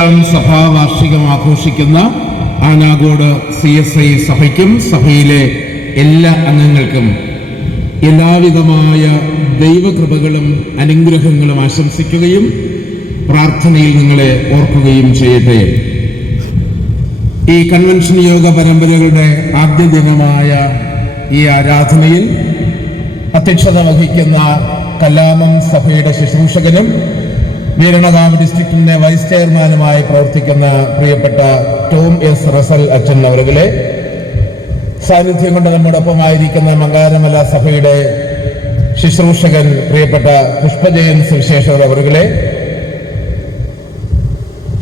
സഭാവാർഷികം ആഘോഷിക്കുന്ന ആനാഗോട് CSI സഭയ്ക്കും സഭയിലെ എല്ലാ അംഗങ്ങൾക്കും എല്ലാവിധമായ ദൈവകൃപകളും അനുഗ്രഹങ്ങളും ആശംസിക്കുകയും പ്രാർത്ഥനയിൽ നിങ്ങളെ ഓർക്കുകയും ചെയ്യട്ടെ. ഈ കൺവെൻഷൻ യോഗ പരമ്പരകളുടെ ആദ്യ ദിനമായ ഈ ആരാധനയിൽ അധ്യക്ഷത വഹിക്കുന്ന കലാമം സഭയുടെ ശുശ്രൂഷകനും വീരണകാവ് ഡിസ്ട്രിക്റ്റിന്റെ വൈസ് ചെയർമാനുമായി പ്രവർത്തിക്കുന്ന പ്രിയപ്പെട്ട ടോം എസ് റസൽ അച്ഛൻ അവരുകളെ, സാന്നിധ്യം കൊണ്ട് നമ്മോടൊപ്പമായിരിക്കുന്ന മംഗാരമല സഭയുടെ ശുശ്രൂഷകൻ പ്രിയപ്പെട്ട പുഷ്പജയൻ സുവിശേഷകർ അവരുകളെ,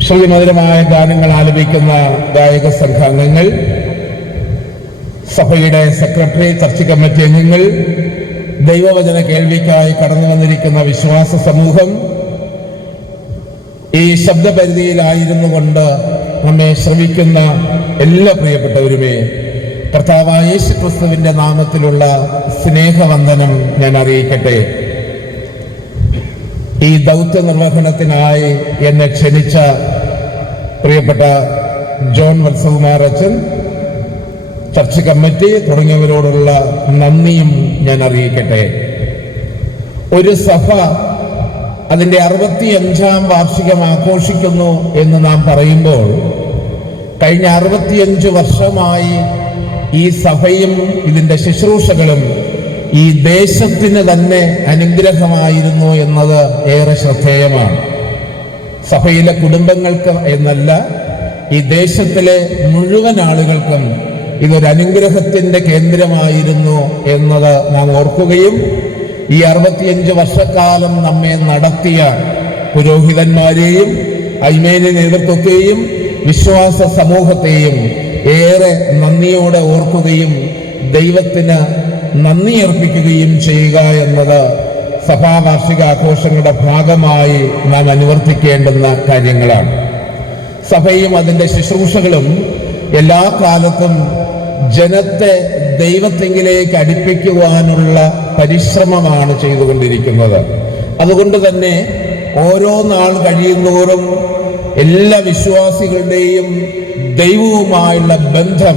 ശ്രീമധുരമായ ഗാനങ്ങൾ ആലപിക്കുന്ന ഗായക സംഘാംഗങ്ങൾ, സഭയുടെ സെക്രട്ടറി, ചർച്ച് കമ്മിറ്റി അംഗങ്ങൾ, ദൈവവചന കേൾവിക്കായി കടന്നു വന്നിരിക്കുന്ന വിശ്വാസ സമൂഹം, ഈ ശബ്ദപരിധിയിലായിരുന്നു കൊണ്ട് നമ്മെ ശ്രമിക്കുന്ന എല്ലാ പ്രിയപ്പെട്ടവരുമേ, കർത്താവായ യേശു ക്രിസ്തുവിന്റെ നാമത്തിലുള്ള സ്നേഹവന്ദനം ഞാൻ അറിയിക്കട്ടെ. ഈ ദൗത്യ നിർവഹണത്തിനായി എന്നെ ക്ഷണിച്ച പ്രിയപ്പെട്ട ജോൺ വത്സകുമാർ അച്ഛൻ, ചർച്ച് കമ്മിറ്റി തുടങ്ങിയവരോടുള്ള നന്ദിയും ഞാൻ അറിയിക്കട്ടെ. ഒരു സഭ അതിൻ്റെ 65-ാം വാർഷികം ആഘോഷിക്കുന്നു എന്ന് നാം പറയുമ്പോൾ, കഴിഞ്ഞ 65 വർഷമായി ഈ സഭയും ഇതിൻ്റെ ശുശ്രൂഷകളും ഈ ദേശത്തിന് തന്നെ അനുഗ്രഹമായിരുന്നു എന്നത് ഏറെ ശ്രദ്ധേയമാണ്. സഭയിലെ കുടുംബങ്ങൾക്ക് എന്നല്ല, ഈ ദേശത്തിലെ മുഴുവൻ ആളുകൾക്കും ഇതൊരു അനുഗ്രഹത്തിൻ്റെ കേന്ദ്രമായിരുന്നു എന്നത് നാം ഓർക്കുകയും ഈ 65 വർഷക്കാലം നമ്മെ നടത്തിയ പുരോഹിതന്മാരെയും ഐമേന്യ നേതൃത്വത്തെയും വിശ്വാസ സമൂഹത്തെയും ഏറെ നന്ദിയോടെ ഓർക്കുകയും ദൈവത്തിന് നന്ദി അർപ്പിക്കുകയും ചെയ്യുക എന്നത് സഭാവാർഷികാഘോഷങ്ങളുടെ ഭാഗമായി നാം അനുവർത്തിക്കേണ്ടുന്ന കാര്യങ്ങളാണ്. സഭയും അതിൻ്റെ ശുശ്രൂഷകളും എല്ലാ കാലത്തും ജനത്തെ ദൈവത്തെങ്കിലേക്ക് അടുപ്പിക്കുവാനുള്ള പരിശ്രമമാണ് ചെയ്തുകൊണ്ടിരിക്കുന്നത്. അതുകൊണ്ട് തന്നെ ഓരോ നാൾ കഴിയുന്തോറും എല്ലാ വിശ്വാസികളുടെയും ദൈവവുമായുള്ള ബന്ധം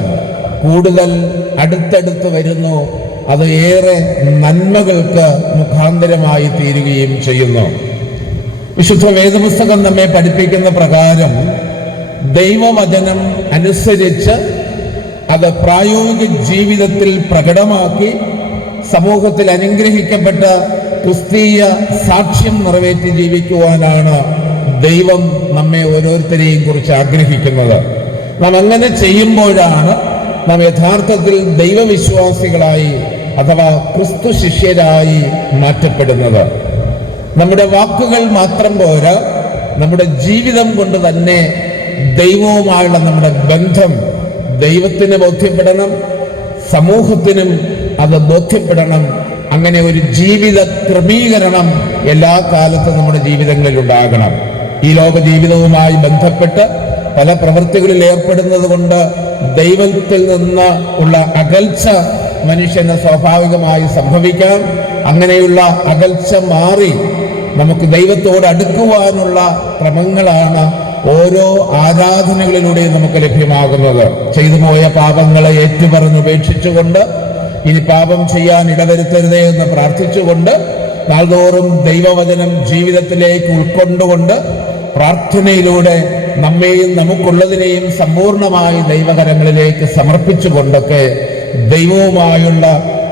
കൂടുതൽ അടുത്തടുത്ത് വരുന്നു. അത് ഏറെ നന്മകൾക്ക് മുഖാന്തരമായി തീരുകയും ചെയ്യുന്നു. വിശുദ്ധ വേദപുസ്തകം നമ്മെ പഠിപ്പിക്കുന്ന പ്രകാരം ദൈവവചനം അനുസരിച്ച് അത് പ്രായോഗിക ജീവിതത്തിൽ പ്രകടമാക്കി സമൂഹത്തിൽ അനുഗ്രഹിക്കപ്പെട്ട ക്രിസ്തീയ സാക്ഷ്യം നിറവേറ്റി ജീവിക്കുവാനാണ് ദൈവം നമ്മെ ഓരോരുത്തരെയും കുറിച്ച് ആഗ്രഹിക്കുന്നത്. നാം അങ്ങനെ ചെയ്യുമ്പോഴാണ് നാം യഥാർത്ഥത്തിൽ ദൈവവിശ്വാസികളായി അഥവാ ക്രിസ്തു ശിഷ്യരായി മാറ്റപ്പെടുന്നത്. നമ്മുടെ വാക്കുകൾ മാത്രം പോരാ, നമ്മുടെ ജീവിതം കൊണ്ട് തന്നെ ദൈവവുമായുള്ള നമ്മുടെ ബന്ധം ദൈവത്തിന് ബോധ്യപ്പെടണം, സമൂഹത്തിനും അത് ബോധ്യപ്പെടണം. അങ്ങനെ ഒരു ജീവിത ക്രമീകരണം എല്ലാ കാലത്തും നമ്മുടെ ജീവിതങ്ങളിൽ ഉണ്ടാകണം. ഈ ലോക ജീവിതവുമായി ബന്ധപ്പെട്ട് പല പ്രവൃത്തികളിൽ ഏർപ്പെടുന്നത് കൊണ്ട് ദൈവത്തിൽ നിന്ന് ഉള്ള അകൽച്ച മനുഷ്യന് സ്വാഭാവികമായി സംഭവിക്കാം. അങ്ങനെയുള്ള അകൽച്ച മാറി നമുക്ക് ദൈവത്തോട് അടുക്കുവാനുള്ള ക്രമങ്ങളാണ് ഓരോ ആരാധനകളിലൂടെയും നമുക്ക് ലഭ്യമാകുന്നത്. ചെയ്തുപോയ പാപങ്ങളെ ഏറ്റുപറഞ്ഞുപേക്ഷിച്ചുകൊണ്ട് ഇനി പാപം ചെയ്യാൻ ഇടവരുത്തരുതേ എന്ന് പ്രാർത്ഥിച്ചുകൊണ്ട് നാൾതോറും ദൈവവചനം ജീവിതത്തിലേക്ക് ഉൾക്കൊണ്ടുകൊണ്ട് പ്രാർത്ഥനയിലൂടെ നമ്മെയും നമുക്കുള്ളതിനെയും സമ്പൂർണമായി ദൈവകരങ്ങളിലേക്ക് സമർപ്പിച്ചുകൊണ്ടൊക്കെ ദൈവവുമായുള്ള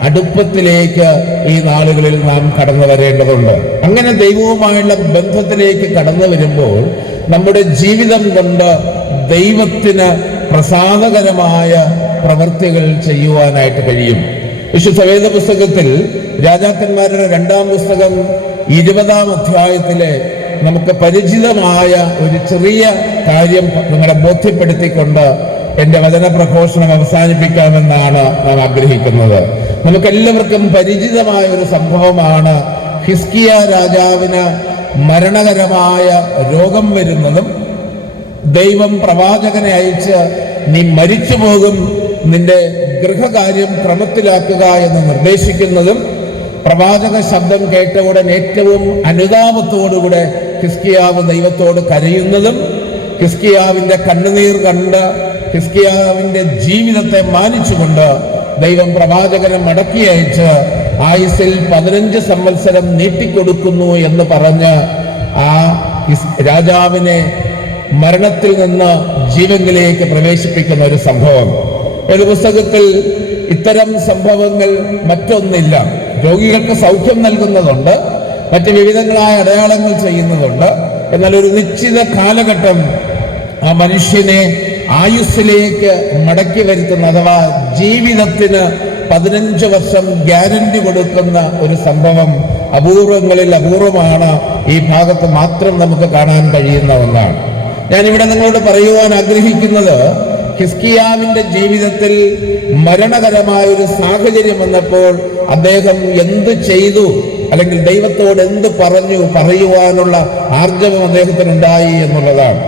അടുപ്പത്തിലേക്ക് ഈ നാളുകളിൽ നാം കടന്നു വരേണ്ടതുണ്ട്. അങ്ങനെ ദൈവവുമായുള്ള ബന്ധത്തിലേക്ക് കടന്നു വരുമ്പോൾ നമ്മുടെ ജീവിതം കൊണ്ട് ദൈവത്തിന് പ്രസാദകരമായ പ്രവൃത്തികൾ ചെയ്യുവാനായിട്ട് കഴിയും. വിശുദ്ധ വേദ പുസ്തകത്തിൽ രാജാക്കന്മാരുടെ 2-ാം പുസ്തകം 20-ാം അധ്യായത്തിലെ നമുക്ക് പരിചിതമായ ഒരു ചെറിയ കാര്യം നിങ്ങളെ ബോധ്യപ്പെടുത്തിക്കൊണ്ട് എൻ്റെ വചന പ്രഘോഷണം അവസാനിപ്പിക്കാമെന്നാണ് നാം ആഗ്രഹിക്കുന്നത്. നമുക്കെല്ലാവർക്കും പരിചിതമായ ഒരു സംഭവമാണ് ഹിസ്കിയ രാജാവിന് മരണകരമായ രോഗം വരുന്നതും ദൈവം പ്രവാചകനെ അയച്ച് നീ മരിച്ചു പോകും, നിന്റെ ഗൃഹകാര്യം ക്രമത്തിലാക്കുക എന്ന് നിർദ്ദേശിക്കുന്നതും പ്രവാചക ശബ്ദം കേട്ട ഉടൻ ഏറ്റവും അനുതാപത്തോടുകൂടെ ഹിസ്കിയാവ് ദൈവത്തോട് കരയുന്നതും ഹിസ്കിയാവിന്റെ കണ്ണുനീർ കണ്ട് ഹിസ്കിയാവിന്റെ ജീവിതത്തെ മാനിച്ചുകൊണ്ട് ദൈവം പ്രവാചകനെ മടക്കി അയച്ച് ആയുസ്സിൽ 15 സംവത്സരം നീട്ടിക്കൊടുക്കുന്നു എന്ന് പറഞ്ഞ് ആ രാജാവിനെ മരണത്തിൽ നിന്ന് ജീവനിലേക്ക് പ്രവേശിപ്പിക്കുന്ന ഒരു സംഭവം. ഏത് പുസ്തകത്തിൽ ഇത്തരം സംഭവങ്ങൾ മറ്റൊന്നില്ല. രോഗികൾക്ക് സൗഖ്യം നൽകുന്നതുണ്ട്, മറ്റ് വിവിധങ്ങളായ അടയാളങ്ങൾ ചെയ്യുന്നതുണ്ട്. എന്നാൽ ഒരു നിശ്ചിത കാലഘട്ടം ആ മനുഷ്യനെ ആയുസ്സിലേക്ക് മടക്കി വരുത്തുന്ന, അഥവാ ജീവിതത്തിന് 15 വർഷം ഗ്യാരണ്ടി കൊടുക്കുന്ന ഒരു സംഭവം അപൂർവങ്ങളിൽ അപൂർവമാണ്. ഈ ഭാഗത്ത് മാത്രം നമുക്ക് കാണാൻ കഴിയുന്ന ഒന്നാണ്. ഞാനിവിടെ നിങ്ങളോട് പറയുവാൻ ആഗ്രഹിക്കുന്നത്, ഹിസ്കിയാവിന്റെ ജീവിതത്തിൽ മരണകരമായ ഒരു സാഹചര്യം വന്നപ്പോൾ അദ്ദേഹം എന്ത് ചെയ്തു, അല്ലെങ്കിൽ ദൈവത്തോട് എന്ത് പറയുവാനുള്ള ആർജവം അദ്ദേഹത്തിനുണ്ടായി എന്നുള്ളതാണ്.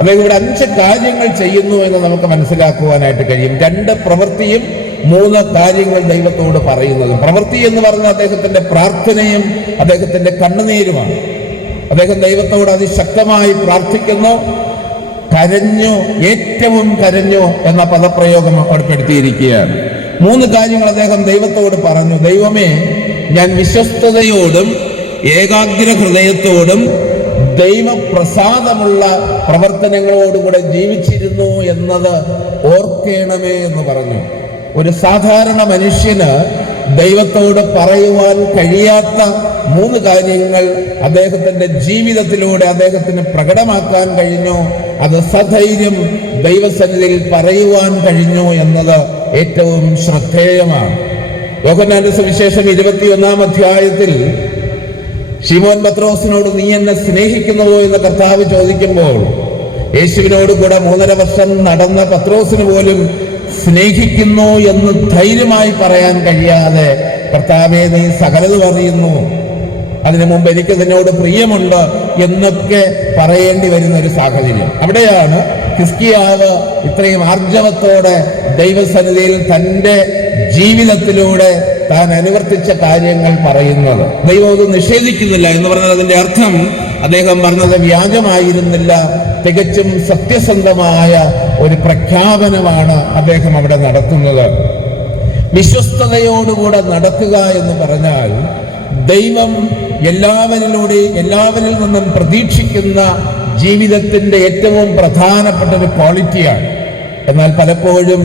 അദ്ദേഹം ഇവിടെ 5 കാര്യങ്ങൾ ചെയ്യുന്നു എന്ന് നമുക്ക് മനസ്സിലാക്കുവാനായിട്ട് കഴിയും. 2 പ്രവൃത്തിയും 3 കാര്യങ്ങൾ ദൈവത്തോട് പറയുന്നത്. പ്രവൃത്തി എന്ന് പറഞ്ഞാൽ അദ്ദേഹത്തിന്റെ പ്രാർത്ഥനയും അദ്ദേഹത്തിന്റെ കണ്ണുനീരുമാണ്. അദ്ദേഹം ദൈവത്തോട് അതിശക്തമായി പ്രാർത്ഥിക്കുന്നു. കരഞ്ഞു, ഏറ്റവും കരഞ്ഞു എന്ന പദപ്രയോഗം ഏർപ്പെടുത്തിയിരിക്കുകയാണ്. 3 കാര്യങ്ങൾ അദ്ദേഹം ദൈവത്തോട് പറഞ്ഞു. ദൈവമേ, ഞാൻ വിശ്വസ്തയോടും ഏകാഗ്ര ഹൃദയത്തോടും ദൈവപ്രസാദമുള്ള പ്രവർത്തനങ്ങളോടുകൂടെ ജീവിച്ചിരുന്നു എന്നത് ഓർക്കേണമേ എന്ന് പറഞ്ഞു. ഒരു സാധാരണ മനുഷ്യന് ദൈവത്തോട് പറയുവാൻ കഴിയാത്ത 3 കാര്യങ്ങൾ അദ്ദേഹത്തിന്റെ ജീവിതത്തിലൂടെ അദ്ദേഹത്തിന് പ്രകടമാക്കാൻ കഴിഞ്ഞു. അത് സധൈര്യം ദൈവസന്നിധിയിൽ പറയുവാൻ കഴിഞ്ഞു എന്നത് ഏറ്റവും ശ്രദ്ധേയമാണ്. യോഹന്നാന്റെ സുവിശേഷം 21-ാം അധ്യായത്തിൽ ശിമോൻ പത്രോസിനോട് നീ എന്നെ സ്നേഹിക്കുന്നുവോ എന്ന് കർത്താവ് ചോദിക്കുമ്പോൾ യേശുവിനോട് കൂടെ 3.5 വർഷം നടന്ന പത്രോസിന് പോലും സ്നേഹിക്കുന്നു എന്ന് ധൈര്യമായി പറയാൻ കഴിയാതെ, കർത്താവേ നീ സകലതും അറിയുന്നു, അതിനു മുമ്പ് എനിക്ക് നിന്നോട് പ്രിയമുണ്ട് എന്നൊക്കെ പറയേണ്ടി വരുന്ന ഒരു സാഹചര്യം. അവിടെയാണ് ഹിസ്കിയാവ് ഇത്രയും ആർജവത്തോടെ ദൈവസന്നിധിയിൽ തൻ്റെ ജീവിതത്തിലൂടെ താൻ അനുവർത്തിച്ച കാര്യങ്ങൾ പറയുന്നത്. ദൈവം അത് നിഷേധിക്കുന്നില്ല എന്ന് പറഞ്ഞാൽ അതിന്റെ അർത്ഥം അദ്ദേഹം പറഞ്ഞത് വ്യാജമായിരുന്നില്ല, തികച്ചും സത്യസന്ധമായ ഒരു പ്രഖ്യാപനമാണ് അദ്ദേഹം അവിടെ നടത്തുന്നത്. വിശ്വസ്തയോടുകൂടെ നടക്കുക എന്ന് പറഞ്ഞാൽ ദൈവം എല്ലാവരിൽ നിന്നും പ്രതീക്ഷിക്കുന്ന ജീവിതത്തിന്റെ ഏറ്റവും പ്രധാനപ്പെട്ട ഒരു ക്വാളിറ്റിയാണ്. എന്നാൽ പലപ്പോഴും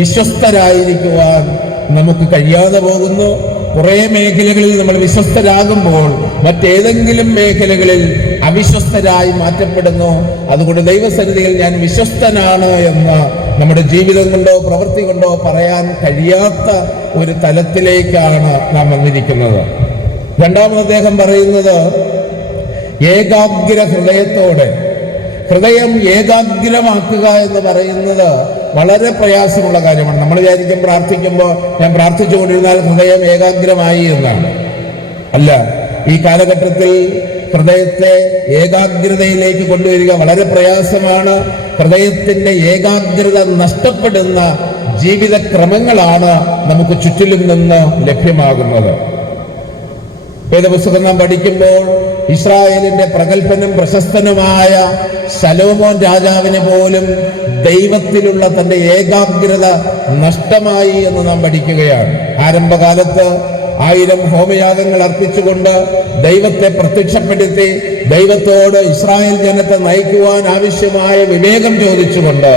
വിശ്വസ്തരായിരിക്കുവാൻ നമുക്ക് കഴിയാതെ പോകുന്നു. കുറെ മേഖലകളിൽ നമ്മൾ വിശ്വസ്തരാകുമ്പോൾ മറ്റേതെങ്കിലും മേഖലകളിൽ അവിശ്വസ്തരായി മാറ്റപ്പെടുന്നു. അതുകൊണ്ട് ദൈവസന്നിധിയിൽ ഞാൻ വിശ്വസ്തനാണ് എന്ന് നമ്മുടെ ജീവിതം കൊണ്ടോ പ്രവൃത്തി കൊണ്ടോ പറയാൻ കഴിയാത്ത ഒരു തലത്തിലേക്കാണ് നാം വന്നിരിക്കുന്നത്. രണ്ടാമത് അദ്ദേഹം പറയുന്നത് ഏകാഗ്ര ഹൃദയത്തോടെ. ഹൃദയം ഏകാഗ്രമാക്കുക എന്ന് പറയുന്നത് വളരെ പ്രയാസമുള്ള കാര്യമാണ്. നമ്മൾ വിചാരിക്കും പ്രാർത്ഥിക്കുമ്പോൾ ഞാൻ പ്രാർത്ഥിച്ചുകൊണ്ടിരുന്നാൽ ഹൃദയം ഏകാഗ്രമായി എന്നാണ്. അല്ല, ഈ കാലഘട്ടത്തിൽ ഹൃദയത്തെ ഏകാഗ്രതയിലേക്ക് കൊണ്ടുവരിക വളരെ പ്രയാസമാണ്. ഹൃദയത്തിന്റെ ഏകാഗ്രത നഷ്ടപ്പെടുന്ന ജീവിതക്രമങ്ങളാണ് നമുക്ക് ചുറ്റിലും നിന്ന് ലഭ്യമാകുന്നത്. വേദപുസ്തകം നാം പഠിക്കുമ്പോൾ ഇസ്രായേലിന്റെ പ്രഗൽഭനും പ്രശസ്തനുമായ ശലോമോൻ രാജാവിന് പോലും ദൈവത്തിലുള്ള തന്റെ ഏകാഗ്രത നഷ്ടമായി എന്ന് നാം പഠിക്കുകയാണ്. ആരംഭകാലത്ത് 1000 ഹോമയാഗങ്ങൾ അർപ്പിച്ചുകൊണ്ട് ദൈവത്തെ പ്രത്യക്ഷപ്പെടുത്തി ദൈവത്തോട് ഇസ്രായേൽ ജനത്തെ നയിക്കുവാൻ ആവശ്യമായ വിവേകം ചോദിച്ചുകൊണ്ട്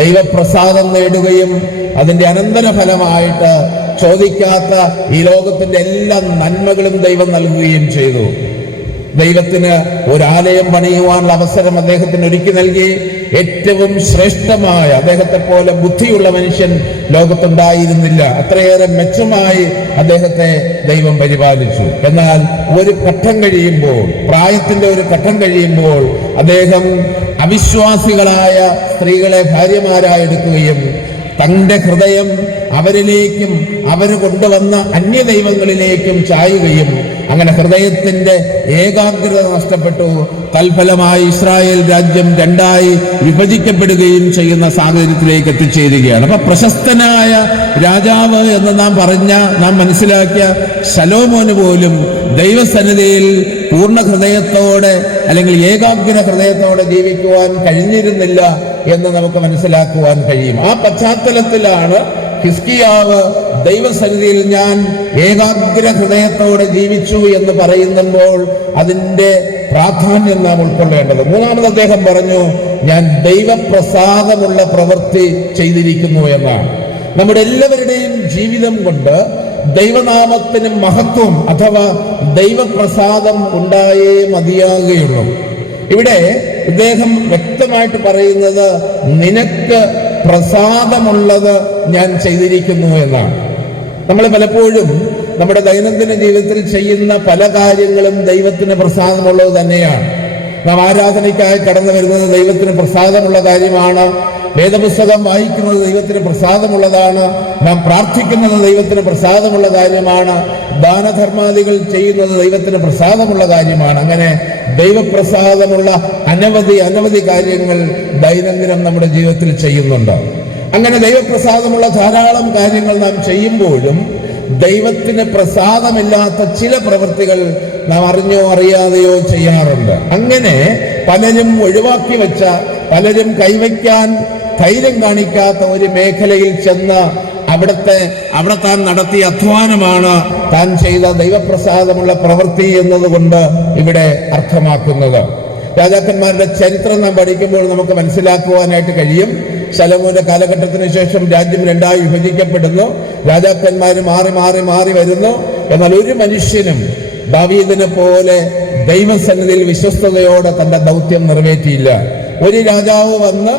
ദൈവപ്രസാദം നേടുകയും അതിന്റെ അനന്തരഫലമായിട്ട് ചോദിക്കാത്ത ഈ ലോകത്തിന്റെ എല്ലാ നന്മകളും ദൈവം നൽകുകയും ചെയ്തു. ദൈവത്തിന് ഒരാലയം പണിയുവാനുള്ള അവസരം അദ്ദേഹത്തിന് ഒരുക്കി നൽകി. ഏറ്റവും ശ്രേഷ്ഠമായ, അദ്ദേഹത്തെ പോലെ ബുദ്ധിയുള്ള മനുഷ്യൻ ലോകത്തുണ്ടായിരുന്നില്ല. അത്രയേറെ മെച്ചമായി അദ്ദേഹത്തെ ദൈവം പരിപാലിച്ചു. എന്നാൽ ഒരു ഘട്ടം കഴിയുമ്പോൾ, പ്രായത്തിന്റെ ഒരു ഘട്ടം കഴിയുമ്പോൾ അദ്ദേഹം അവിശ്വാസികളായ സ്ത്രീകളെ ഭാര്യമാരായി എടുക്കുകയും തന്റെ ഹൃദയം അവരിലേക്കും അവർ കൊണ്ടുവന്ന അന്യദൈവങ്ങളിലേക്കും ചായുകയും അങ്ങനെ ഹൃദയത്തിന്റെ ഏകാഗ്രത നഷ്ടപ്പെട്ടു. തൽഫലമായി ഇസ്രായേൽ രാജ്യം രണ്ടായി വിഭജിക്കപ്പെടുകയും ചെയ്യുന്ന സാഹചര്യത്തിലേക്ക് എത്തിച്ചേരുകയാണ്. അപ്പൊ പ്രശസ്തനായ രാജാവ് എന്ന് നാം മനസ്സിലാക്കിയ ശലോമോന് പോലും ദൈവസന്നിധിയിൽ പൂർണ്ണ ഹൃദയത്തോടെ അല്ലെങ്കിൽ ഏകാഗ്ര ഹൃദയത്തോടെ ജീവിക്കുവാൻ കഴിഞ്ഞിരുന്നില്ല എന്ന് നമുക്ക് മനസ്സിലാക്കുവാൻ കഴിയും. ആ പശ്ചാത്തലത്തിലാണ് ഹിസ്കിയാവ് ദൈവസന്നിധിയിൽ ഞാൻ ഏകാഗ്ര ഹൃദയത്തോടെ ജീവിച്ചു എന്ന് പറയുമ്പോൾ അതിൻ്റെ പ്രാധാന്യം നാം ഉൾക്കൊള്ളേണ്ടത്. മൂന്നാമത് അദ്ദേഹം പറഞ്ഞു, ഞാൻ ദൈവപ്രസാദമുള്ള പ്രവൃത്തി ചെയ്തിരിക്കുന്നു എന്നാണ്. നമ്മുടെ എല്ലാവരുടെയും ജീവിതം കൊണ്ട് ദൈവനാമത്തിന് മഹത്വം അഥവാ ദൈവപ്രസാദം ഉണ്ടായേ മതിയാകുകയുള്ളൂ. ഇവിടെ ഇദ്ദേഹം വ്യക്തമായിട്ട് പറയുന്നത്, നിനക്ക് പ്രസാദമുള്ളത് ഞാൻ ചെയ്തിരിക്കുന്നു എന്നാണ്. നമ്മൾ പലപ്പോഴും നമ്മുടെ ദൈനംദിന ജീവിതത്തിൽ ചെയ്യുന്ന പല കാര്യങ്ങളും ദൈവത്തിന് പ്രസാദമുള്ളത് തന്നെയാണ്. നാം ആരാധനയ്ക്കായി കടന്നു വരുന്നത് ദൈവത്തിന് പ്രസാദമുള്ള കാര്യമാണ്. വേദപുസ്തകം വായിക്കുന്നത് ദൈവത്തിന് പ്രസാദമുള്ളതാണ്. നാം പ്രാർത്ഥിക്കുന്നത് ദൈവത്തിന് പ്രസാദമുള്ള കാര്യമാണ്. ദാനധർമാദികൾ ചെയ്യുന്നത് ദൈവത്തിന് പ്രസാദമുള്ള കാര്യമാണ്. അങ്ങനെ ദൈവപ്രസാദമുള്ള അനവധി കാര്യങ്ങൾ ദൈനംദിനം നമ്മുടെ ജീവിതത്തിൽ ചെയ്യുന്നുണ്ട്. അങ്ങനെ ദൈവപ്രസാദമുള്ള ധാരാളം കാര്യങ്ങൾ നാം ചെയ്യുമ്പോഴും ദൈവത്തിന് പ്രസാദമില്ലാത്ത ചില പ്രവൃത്തികൾ നാം അറിഞ്ഞോ അറിയാതെയോ ചെയ്യാറുണ്ട്. അങ്ങനെ പലരും ഒഴിവാക്കി വെച്ച, പലരും കൈവയ്ക്കാൻ ധൈര്യം കാണിക്കാത്ത ഒരു മേഖലയിൽ ചെന്ന് അവിടെ താൻ നടത്തിയ അധ്വാനമാണ് താൻ ചെയ്ത ദൈവപ്രസാദമുള്ള പ്രവൃത്തി എന്നതുകൊണ്ട് ഇവിടെ അർത്ഥമാക്കുന്നത്. രാജാക്കന്മാരുടെ ചരിത്രം നാം പഠിക്കുമ്പോൾ നമുക്ക് മനസ്സിലാക്കുവാനായിട്ട് കഴിയും. ശലോമോന്റെ കാലഘട്ടത്തിന് ശേഷം രാജ്യം രണ്ടായി വിഭജിക്കപ്പെടുന്നു. രാജാക്കന്മാർ മാറി വരുന്നു. എന്നാൽ ഒരു മനുഷ്യനും ദാവീദിനെ പോലെ ദൈവസന്നിധിയിൽ വിശ്വസ്തയോടെ തന്റെ ദൗത്യം നിറവേറ്റിയില്ല. ഒരു രാജാവ് വന്ന്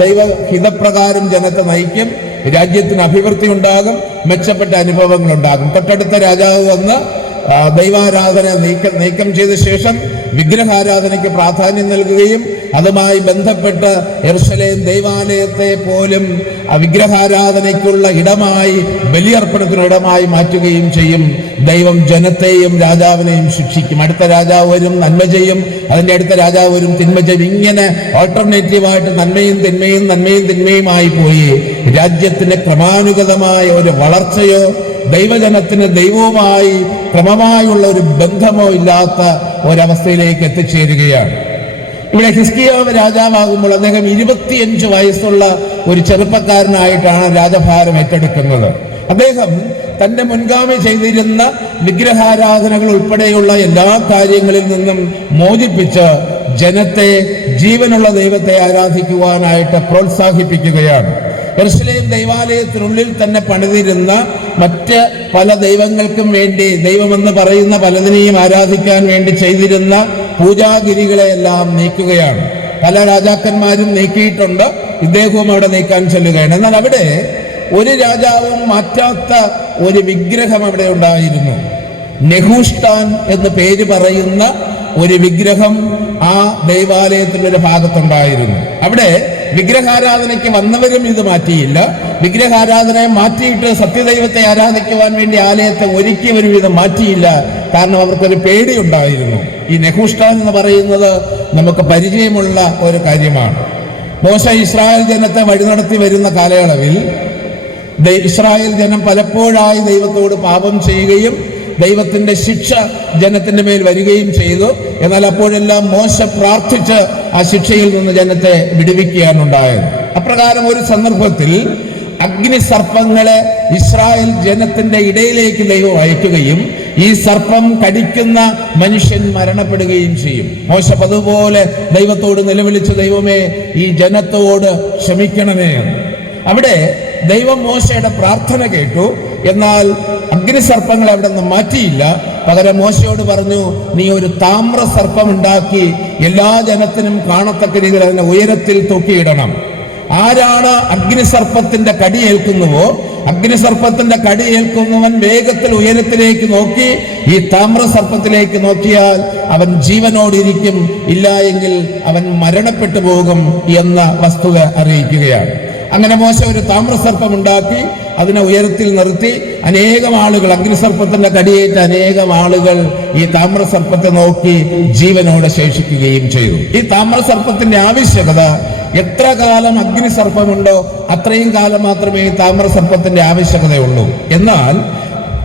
ദൈവഹിതപ്രകാരം ജനത്തെ നയിക്കും, രാജ്യത്തിന് അഭിവൃദ്ധി ഉണ്ടാകും, മെച്ചപ്പെട്ട അനുഭവങ്ങൾ ഉണ്ടാകും. തൊട്ടടുത്ത രാജാവ് വന്ന് ദൈവാരാധന നീക്കം ചെയ്ത ശേഷം വിഗ്രഹാരാധനയ്ക്ക് പ്രാധാന്യം നൽകുകയും അതുമായി ബന്ധപ്പെട്ട് യെരൂശലേം ദൈവാലയത്തെ പോലും വിഗ്രഹാരാധനയ്ക്കുള്ള ഇടമായി, ബലിയർപ്പണത്തിന് ഇടമായി മാറ്റുകയും ചെയ്യും. ദൈവം ജനത്തെയും രാജാവിനെയും ശിക്ഷിക്കും. അടുത്ത രാജാവ് വരും, നന്മ ചെയ്യും, അതിൻ്റെ അടുത്ത രാജാവ് വരും, തിന്മ ചെയ്യും. ഇങ്ങനെ ഓൾട്ടർനേറ്റീവായിട്ട് നന്മയും തിന്മയുമായി പോയി രാജ്യത്തിന് ക്രമാനുഗതമായ ഒരു വളർച്ചയോ ദൈവജനത്തിന് ദൈവവുമായി ക്രമമായുള്ള ഒരു ബന്ധമോ ഇല്ലാത്ത ഒരവസ്ഥയിലേക്ക് എത്തിച്ചേരുകയാണ്. ഇവിടെ ഹിസ്കിയാവ് രാജാവാകുമ്പോൾ അദ്ദേഹം 25 വയസ്സുള്ള ഒരു ചെറുപ്പക്കാരനായിട്ടാണ് രാജഭാരം ഏറ്റെടുക്കുന്നത്. അദ്ദേഹം തന്റെ മുൻഗാമി ചെയ്തിരുന്ന വിഗ്രഹാരാധനകൾ ഉൾപ്പെടെയുള്ള എല്ലാ കാര്യങ്ങളിൽ നിന്നും മോചിപ്പിച്ച് ജനത്തെ ജീവനുള്ള ദൈവത്തെ ആരാധിക്കുവാനായിട്ട് പ്രോത്സാഹിപ്പിക്കുകയാണ്. യെരൂശലേം ദൈവാലയത്തിനുള്ളിൽ തന്നെ പണിതിരുന്ന മറ്റ് പല ദൈവങ്ങൾക്കും വേണ്ടി, ദൈവമെന്ന് പറയുന്ന പലതിനെയും ആരാധിക്കാൻ വേണ്ടി ചെയ്തിരുന്ന പൂജാഗിരികളെയെല്ലാം നീക്കുകയാണ്. പല രാജാക്കന്മാരും നീക്കിയിട്ടുണ്ട്, ഇദ്ദേഹവും അവിടെ നീക്കാൻ ചെല്ലുകയാണ്. എന്നാൽ അവിടെ ഒരു രാജാവും മാറ്റാത്ത ഒരു വിഗ്രഹം അവിടെ ഉണ്ടായിരുന്നു. നെഹൂഷ്ടാൻ എന്ന് പേര് പറയുന്ന ഒരു വിഗ്രഹം ആ ദൈവാലയത്തിന്റെ ഒരു ഭാഗത്തുണ്ടായിരുന്നു. അവിടെ വിഗ്രഹാരാധനയ്ക്ക് വന്നവരും ഇത് മാറ്റിയില്ല. വിഗ്രഹാരാധനയെ മാറ്റിയിട്ട് സത്യദൈവത്തെ ആരാധിക്കുവാൻ വേണ്ടി ആലയത്തെ ഒരുക്കിയവരും ഇത് മാറ്റിയില്ല. കാരണം അവർക്കൊരു പേടിയുണ്ടായിരുന്നു. ഈ നെഹൂഷ്ടാൻ എന്ന് പറയുന്നത് നമുക്ക് പരിചയമുള്ള ഒരു കാര്യമാണ്. മോശ ഇസ്രായേൽ ജനത്തെ വഴി നടത്തി വരുന്ന കാലയളവിൽ ഇസ്രായേൽ ജനം പലപ്പോഴായി ദൈവത്തോട് പാപം ചെയ്യുകയും ദൈവത്തിന്റെ ശിക്ഷ ജനത്തിന്റെ മേൽ വരികയും ചെയ്തു. എന്നാൽ അപ്പോഴെല്ലാം മോശ പ്രാർത്ഥിച്ച് ആ ശിക്ഷയിൽ നിന്ന് ജനത്തെ വിടുവിക്കുകയാണ് ഉണ്ടായത്. അപ്രകാരം ഒരു സന്ദർഭത്തിൽ അഗ്നിസർപ്പങ്ങളെ ഇസ്രായേൽ ജനത്തിന്റെ ഇടയിലേക്ക് ദൈവം അയക്കുകയും ഈ സർപ്പം കടിക്കുന്ന മനുഷ്യൻ മരണപ്പെടുകയും ചെയ്യും. മോശ പതുപോലെ ദൈവത്തോട് നിലവിളിച്ച്, ദൈവമേ, ഈ ജനത്തോട് ക്ഷമിക്കണമേ എന്ന്. അവിടെ ദൈവം മോശയുടെ പ്രാർത്ഥന കേട്ടു. എന്നാൽ അഗ്നിസർപ്പങ്ങൾ അവിടെ നിന്ന് മാറ്റിയില്ല. പകരം മോശയോട് പറഞ്ഞു, നീ ഒരു താമ്ര സർപ്പം ഉണ്ടാക്കി എല്ലാ ജനത്തിനും കാണത്തക്ക രീതിയിൽ അതിനെ ഉയരത്തിൽ തൂക്കിയിടണം. ആരാണ് അഗ്നിസർപ്പത്തിന്റെ കടിയേൽക്കുന്നുവോ, അഗ്നിസർപ്പത്തിന്റെ കടിയേൽക്കുന്നവൻ വേഗത്തിൽ ഉയരത്തിലേക്ക് നോക്കി ഈ താമ്ര സർപ്പത്തിലേക്ക് നോക്കിയാൽ അവൻ ജീവനോടിരിക്കും, ഇല്ല എങ്കിൽ അവൻ മരണപ്പെട്ടു പോകും എന്ന വസ്തുത അറിയിക്കുകയാണ്. അങ്ങനെ മോശ ഒരു താമ്രസർപ്പം ഉണ്ടാക്കി അതിനെ ഉയരത്തിൽ നിർത്തി അനേകം ആളുകൾ, അഗ്നിസർപ്പത്തിന്റെ കടിയേറ്റ അനേകം ആളുകൾ ഈ താമ്രസർപ്പത്തെ നോക്കി ജീവനോടെ ശേഷിക്കുകയും ചെയ്തു. ഈ താമ്രസർപ്പത്തിന്റെ ആവശ്യകത, എത്ര കാലം അഗ്നിസർപ്പമുണ്ടോ അത്രയും കാലം മാത്രമേ ഈ താമ്രസർപ്പത്തിന്റെ ആവശ്യകതയുള്ളൂ. എന്നാൽ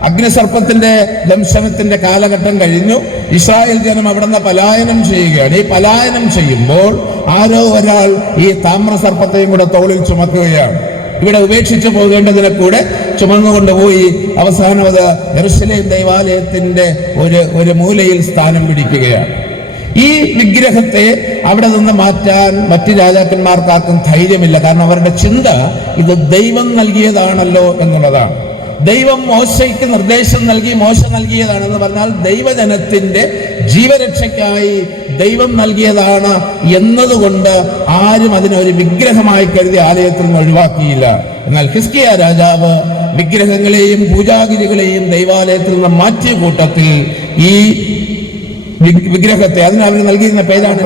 അഗ്നിസർപ്പത്തിന്റെ ദംശനത്തിന്റെ കാലഘട്ടം കഴിഞ്ഞു. ഇസ്രായേൽ ജനം അവിടെ നിന്ന് പലായനം ചെയ്യുകയാണ്. ഈ പലായനം ചെയ്യുമ്പോൾ ആരോ ഒരാൾ ഈ താമ്രസർപ്പത്തെയും കൂടെ തോളിൽ ചുമക്കുകയാണ്. ഇവിടെ ഉപേക്ഷിച്ചു പോകേണ്ടതിനെ കൂടെ ചുമന്നുകൊണ്ടുപോയി അവസാനം അത് യെരൂശലേം ദൈവാലയത്തിന്റെ ഒരു മൂലയിൽ സ്ഥാനം പിടിക്കുകയാണ്. ഈ വിഗ്രഹത്തെ അവിടെ നിന്ന് മാറ്റാൻ മറ്റ് രാജാക്കന്മാർക്കാർക്കും ധൈര്യമില്ല. കാരണം അവരുടെ ചിന്ത ഇത് ദൈവം നൽകിയതാണല്ലോ എന്നുള്ളതാണ്. ദൈവം മോശയ്ക്ക് നിർദ്ദേശം നൽകി, മോശ നൽകിയതാണെന്ന് പറഞ്ഞാൽ ദൈവജനത്തിന്റെ ജീവരക്ഷയ്ക്കായി ദൈവം നൽകിയതാണ് എന്നതുകൊണ്ട് ആരും അതിനൊരു വിഗ്രഹമായി കരുതി ആലയത്തിൽ നിന്ന് ഒഴിവാക്കിയില്ല. എന്നാൽ ഹിസ്കിയ രാജാവ് വിഗ്രഹങ്ങളെയും പൂജാഗിരികളെയും ദൈവാലയത്തിൽ നിന്ന് മാറ്റിയ കൂട്ടത്തിൽ ഈ വിഗ്രഹത്തെ, അതിന് അവർ നൽകിയിരുന്ന പേരാണ്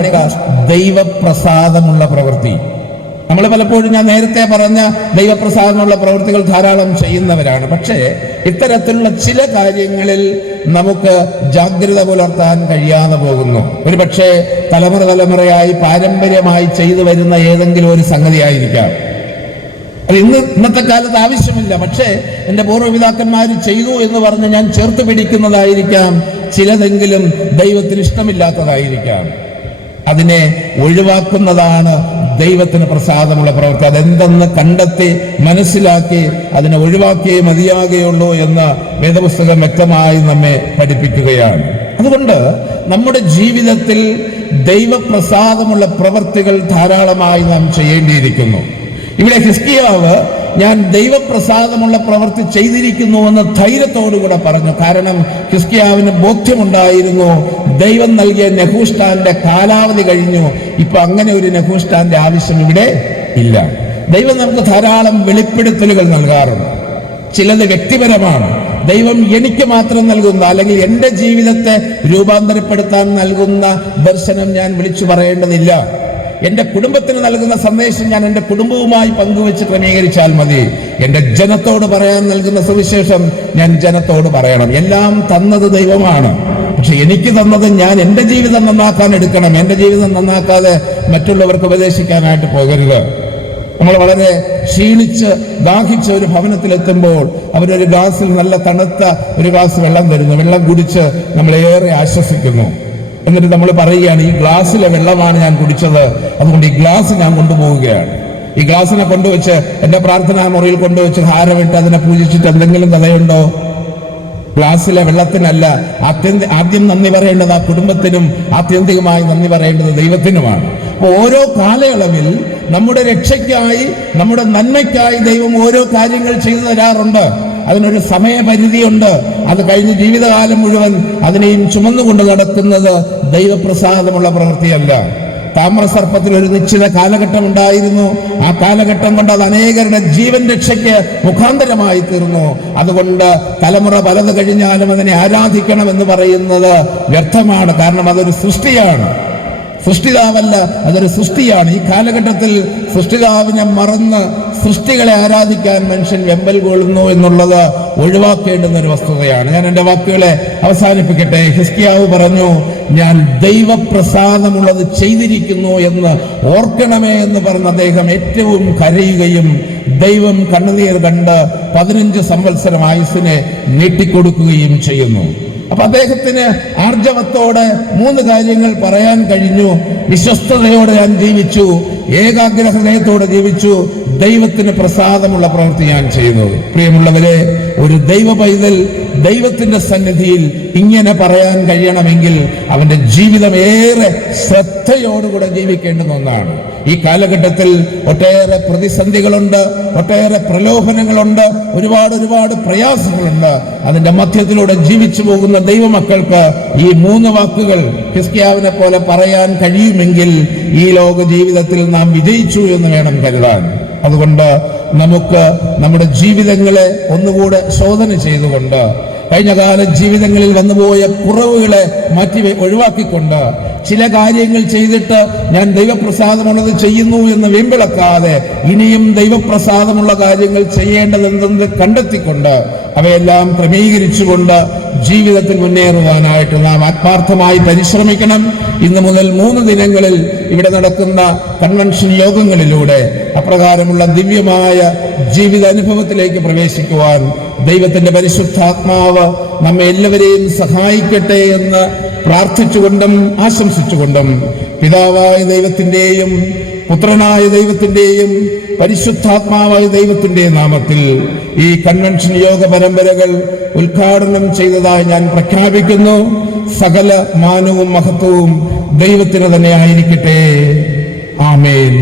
ദൈവപ്രസാദമുള്ള പ്രവൃത്തി. നമ്മൾ പലപ്പോഴും, ഞാൻ നേരത്തെ പറഞ്ഞ ദൈവപ്രസാദമുള്ള പ്രവൃത്തികൾ ധാരാളം ചെയ്യുന്നവരാണ്. പക്ഷേ ഇത്തരത്തിലുള്ള ചില കാര്യങ്ങളിൽ നമുക്ക് ജാഗ്രത പുലർത്താൻ കഴിയാതെ പോകുന്നു. ഒരു പക്ഷേ തലമുറയായി പാരമ്പര്യമായി ചെയ്തു വരുന്ന ഏതെങ്കിലും ഒരു സംഗതി ആയിരിക്കാം. അത് ഇന്നത്തെ കാലത്ത് ആവശ്യമില്ല. പക്ഷേ എൻ്റെ പൂർവ്വപിതാക്കന്മാർ ചെയ്തു എന്ന് പറഞ്ഞ് ഞാൻ ചേർത്ത് പിടിക്കുന്നതായിരിക്കാം. ചിലതെങ്കിലും ദൈവത്തിന് ഇഷ്ടമില്ലാത്തതായിരിക്കാം. അതിനെ ഒഴിവാക്കുന്നതാണ് ദൈവത്തിന് പ്രസാദമുള്ള പ്രവൃത്തി. അതെന്തെന്ന് കണ്ടെത്തി മനസ്സിലാക്കി അതിനെ ഒഴിവാക്കിയേ മതിയാകുകയുള്ളൂ എന്ന് വേദപുസ്തകം വ്യക്തമായി നമ്മെ പഠിപ്പിക്കുകയാണ്. അതുകൊണ്ട് നമ്മുടെ ജീവിതത്തിൽ ദൈവപ്രസാദമുള്ള പ്രവൃത്തികൾ ധാരാളമായി നാം ചെയ്യേണ്ടിയിരിക്കുന്നു. ഇവിടെ ഹിസ്കിയാവ് ഞാൻ ദൈവപ്രസാദമുള്ള പ്രവൃത്തി ചെയ്തിരിക്കുന്നുവെന്ന് ധൈര്യത്തോടുകൂടെ പറഞ്ഞു. കാരണം ഹിസ്കിയാവിന് ബോധ്യമുണ്ടായിരുന്നു, ദൈവം നൽകിയ നെഹൂഷ്ഠാന്റെ കാലാവധി കഴിഞ്ഞു. ഇപ്പൊ അങ്ങനെ ഒരു നെഹൂഷ്ഠാന്റെ ആവശ്യം ഇവിടെ ഇല്ല. ദൈവം നമുക്ക് ധാരാളം വെളിപ്പെടുത്തലുകൾ നൽകാറുണ്ട്. ചിലത് വ്യക്തിപരമാണ്. ദൈവം എനിക്ക് മാത്രം നൽകുന്ന, അല്ലെങ്കിൽ എൻ്റെ ജീവിതത്തെ രൂപാന്തരപ്പെടുത്താൻ നൽകുന്ന ദർശനം ഞാൻ വിളിച്ചു പറയേണ്ടതില്ല. എൻ്റെ കുടുംബത്തിന് നൽകുന്ന സന്ദേശം ഞാൻ എൻ്റെ കുടുംബവുമായി പങ്കുവെച്ച് ക്രമീകരിച്ചാൽ മതി. എൻ്റെ ജനത്തോട് പറയാൻ നൽകുന്ന സുവിശേഷം ഞാൻ ജനത്തോട് പറയണം. എല്ലാം തന്നത് ദൈവമാണ്. പക്ഷെ എനിക്ക് തന്നത് ഞാൻ എൻ്റെ ജീവിതം നന്നാക്കാൻ എടുക്കണം. എൻ്റെ ജീവിതം നന്നാക്കാതെ മറ്റുള്ളവർക്ക് ഉപദേശിക്കാനായിട്ട് പോകരുത്. നമ്മൾ വളരെ ക്ഷീണിച്ച് ദാഹിച്ച ഒരു ഭവനത്തിലെത്തുമ്പോൾ അവരൊരു ഗ്ലാസ്സിൽ, നല്ല തണുത്ത ഒരു ഗ്ലാസ് വെള്ളം തരുന്നു. വെള്ളം കുടിച്ച് നമ്മളേറെ ആശ്വസിക്കുന്നു. എന്നിട്ട് നമ്മൾ പറയുകയാണ്, ഈ ഗ്ലാസ്സിലെ വെള്ളമാണ് ഞാൻ കുടിച്ചത്, അതുകൊണ്ട് ഈ ഗ്ലാസ് ഞാൻ കൊണ്ടുപോവുകയാണ്. ഈ ഗ്ലാസ്സിനെ കൊണ്ടുവച്ച് എൻ്റെ പ്രാർത്ഥനാ മുറിയിൽ കൊണ്ടുവച്ച് ഹാരമിട്ട് അതിനെ പൂജിച്ചിട്ട് എന്തെങ്കിലും കഥയുണ്ടോ? ഗ്ലാസ്സിലെ വെള്ളത്തിനല്ല ആദ്യം നന്ദി പറയേണ്ടത് ആ കുടുംബത്തിനും, ആത്യന്തികമായി നന്ദി പറയേണ്ടത് ദൈവത്തിനുമാണ്. അപ്പോൾ ഓരോ കാലയളവിൽ നമ്മുടെ രക്ഷയ്ക്കായി, നമ്മുടെ നന്മയ്ക്കായി ദൈവം ഓരോ കാര്യങ്ങൾ ചെയ്തു തരാറുണ്ട്. അതിനൊരു സമയപരിധിയുണ്ട്. അത് കഴിഞ്ഞ് ജീവിതകാലം മുഴുവൻ അതിനെയും ചുമന്നുകൊണ്ട് നടക്കുന്നത് ദൈവപ്രസാദമുള്ള പ്രവൃത്തിയല്ല. താമ്രസർപ്പത്തിൽ ഒരു നിശ്ചിത കാലഘട്ടം ഉണ്ടായിരുന്നു. ആ കാലഘട്ടം കൊണ്ട് അത് അനേകരുടെ ജീവൻ രക്ഷയ്ക്ക് മുഖാന്തരമായി തീർന്നു. അതുകൊണ്ട് തലമുറ പലത് കഴിഞ്ഞാലും അതിനെ ആരാധിക്കണം എന്ന് പറയുന്നത് വ്യർത്ഥമാണ്. കാരണം അതൊരു സൃഷ്ടിയാണ്, സൃഷ്ടിതാവല്ല, അതൊരു സൃഷ്ടിയാണ്. ഈ കാലഘട്ടത്തിൽ സൃഷ്ടിതാവിനെ മറന്ന് സൃഷ്ടികളെ ആരാധിക്കാൻ മനുഷ്യൻ വെമ്പൽ കൊള്ളുന്നു എന്നുള്ളത് ഒഴിവാക്കേണ്ടുന്ന ഒരു വസ്തുതയാണ്. ഞാൻ എൻ്റെ വാക്കുകളെ അവസാനിപ്പിക്കട്ടെ. ഹിസ്കിയാവ് പറഞ്ഞു, ഞാൻ ദൈവപ്രസാദമുള്ളത് ചെയ്തിരിക്കുന്നു എന്ന് ഓർക്കണമേ എന്ന് പറഞ്ഞ അദ്ദേഹം ഏറ്റവും കരയുകയും ദൈവം കണ്ണുനീർ കണ്ട് 15 സംവത്സരം ആയുസ്സിനെ നീട്ടിക്കൊടുക്കുകയും ചെയ്യുന്നു. അപ്പൊ അദ്ദേഹത്തിന് ആർജവത്തോടെ 3 കാര്യങ്ങൾ പറയാൻ കഴിഞ്ഞു. വിശ്വസ്തയോടെ ഞാൻ ജീവിച്ചു, ഏകാഗ്ര ഹൃദയത്തോടെ ജീവിച്ചു, ദൈവത്തിന് പ്രസാദമുള്ള പ്രവൃത്തി ഞാൻ ചെയ്യുന്നത്. പ്രിയമുള്ളവരെ, ഒരു ദൈവ പൈതൽ ദൈവത്തിന്റെ സന്നിധിയിൽ ഇങ്ങനെ പറയാൻ കഴിയണമെങ്കിൽ അവന്റെ ജീവിതം ഏറെ ശ്രദ്ധയോടുകൂടെ ജീവിക്കേണ്ടുന്ന ഒന്നാണ്. ഈ കാലഘട്ടത്തിൽ ഒട്ടേറെ പ്രതിസന്ധികളുണ്ട്, ഒട്ടേറെ പ്രലോഭനങ്ങളുണ്ട്, ഒരുപാട് പ്രയാസങ്ങളുണ്ട്. അതിന്റെ മധ്യത്തിലൂടെ ജീവിച്ചു പോകുന്ന ദൈവമക്കൾക്ക് ഈ 3 വാക്കുകൾ ഹിസ്കിയാവിനെ പോലെ പറയാൻ കഴിയുമെങ്കിൽ ഈ ലോക ജീവിതത്തിൽ നാം വിജയിച്ചു എന്ന് വേണം കരുതാൻ. അതുകൊണ്ട് നമുക്ക് നമ്മുടെ ജീവിതങ്ങളെ ഒന്നുകൂടെ ശോധന ചെയ്തുകൊണ്ട്, കഴിഞ്ഞ കാല ജീവിതങ്ങളിൽ വന്നുപോയ കുറവുകളെ ഒഴിവാക്കിക്കൊണ്ട്, ചില കാര്യങ്ങൾ ചെയ്തിട്ട് ഞാൻ ദൈവപ്രസാദമുള്ളത് ചെയ്യുന്നു എന്ന് വീമ്പിളക്കാതെ ഇനിയും ദൈവപ്രസാദമുള്ള കാര്യങ്ങൾ ചെയ്യേണ്ടതെന്തെന്ന് കണ്ടെത്തിക്കൊണ്ട് അവയെല്ലാം ക്രമീകരിച്ചുകൊണ്ട് ജീവിതത്തിൽ മുന്നേറുവാനായിട്ട് നാം ആത്മാർത്ഥമായി പരിശ്രമിക്കണം. ഇന്ന് മുതൽ 3 ദിനങ്ങളിൽ ഇവിടെ നടക്കുന്ന കൺവെൻഷൻ യോഗങ്ങളിലൂടെ അപ്രകാരമുള്ള ദിവ്യമായ ജീവിതാനുഭവത്തിലേക്ക് പ്രവേശിക്കുവാൻ ദൈവത്തിന്റെ പരിശുദ്ധാത്മാവ് നമ്മെ എല്ലാവരെയും സഹായിക്കട്ടെ എന്ന് പ്രാർത്ഥിച്ചുകൊണ്ടും ആശംസിച്ചുകൊണ്ടും പിതാവായ ദൈവത്തിന്റെയും പുത്രനായ ദൈവത്തിന്റെയും പരിശുദ്ധാത്മാവായ ദൈവത്തിന്റെ നാമത്തിൽ ഈ കൺവെൻഷൻ യോഗ പരമ്പരകൾ ഉദ്ഘാടനം ചെയ്തതായി ഞാൻ പ്രഖ്യാപിക്കുന്നു. സകല മാനവും മഹത്വവും ദൈവത്തിന് തന്നെ ആയിരിക്കട്ടെ. ആമേൻ.